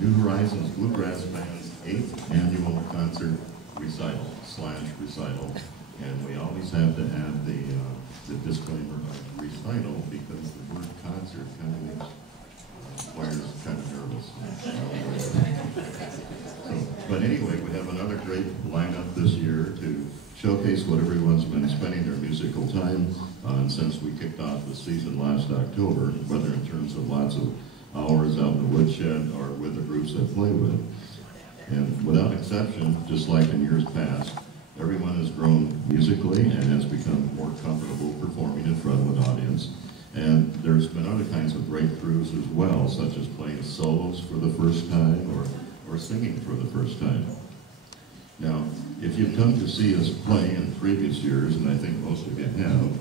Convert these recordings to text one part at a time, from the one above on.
New Horizons Bluegrass Band's 8th annual concert recital, and we always have to add the disclaimer of recital because the word concert kind of makes choirs kind of nervous. But anyway, we have another great lineup this year to showcase what everyone's been spending their musical time on since we kicked off the season last October, whether in terms of lots of hours out in the woodshed or with the groups they play with. And without exception, just like in years past, everyone has grown musically and has become more comfortable performing in front of an audience. And there's been other kinds of breakthroughs as well, such as playing solos for the first time or singing for the first time. Now, if you've come to see us play in previous years, and I think most of you have,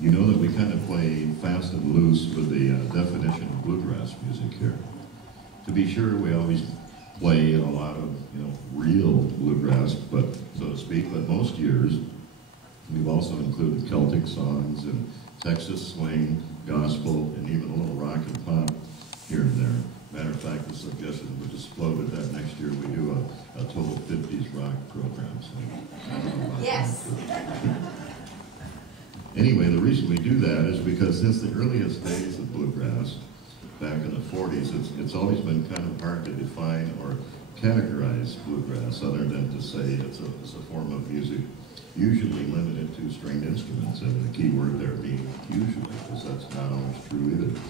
you know that we kind of play fast and loose with the definition of bluegrass music here. To be sure, we always play a lot of, real bluegrass, but so to speak, but most years we've also included Celtic songs and Texas swing, gospel, and even a little rock and pop here and there. Matter of fact, the suggestion was just floated that next year we do a total 50s rock program. So, yes. Anyway, the reason we do that is because since the earliest days of bluegrass, back in the 40s, it's always been kind of hard to define or categorize bluegrass other than to say it's a form of music usually limited to stringed instruments, and the key word there being usually, because that's not always true either.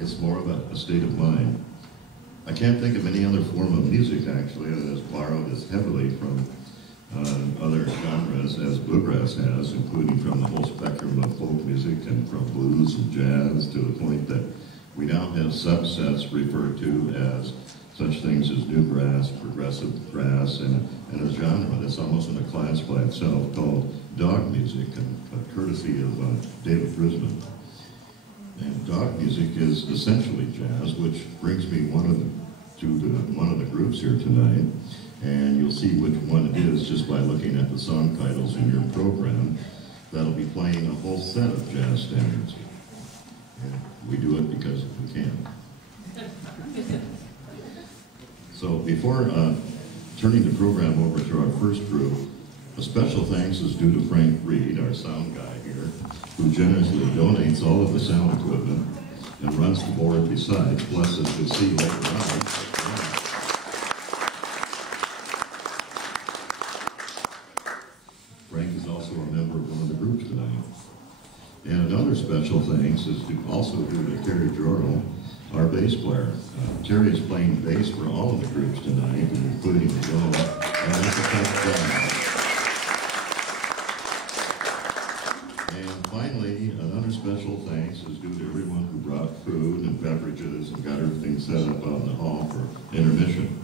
It's more of a state of mind. I can't think of any other form of music actually that has borrowed as heavily from other genres as bluegrass has, including from the whole spectrum of folk music and from blues and jazz to the point that we now have subsets referred to as such things as new grass, progressive grass, and a genre that's almost in a class by itself called dog music, and courtesy of David Frisman. And dog music is essentially jazz, which brings me to one of the groups here tonight, and you'll see which one it is just by looking at the song titles in your program. That'll be playing a whole set of jazz standards. And we do it because we can. So before turning the program over to our first group, a special thanks is due to Frank Reed, our sound guy here, who generously donates all of the sound equipment and runs the board besides, plus as you'll see later on. Frank is also a member of one of the groups tonight. And another special thanks is also due to Terry Jordan, our bass player. Terry is playing bass for all of the groups tonight, including the Joe. And finally, another special thanks is due to everyone who brought food and beverages and got everything set up out in the hall for intermission.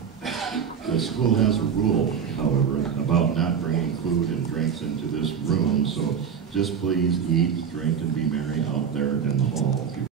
The school has a rule, however, about not bringing food and drinks into this room, so just please eat, drink, and be merry out there in the hall.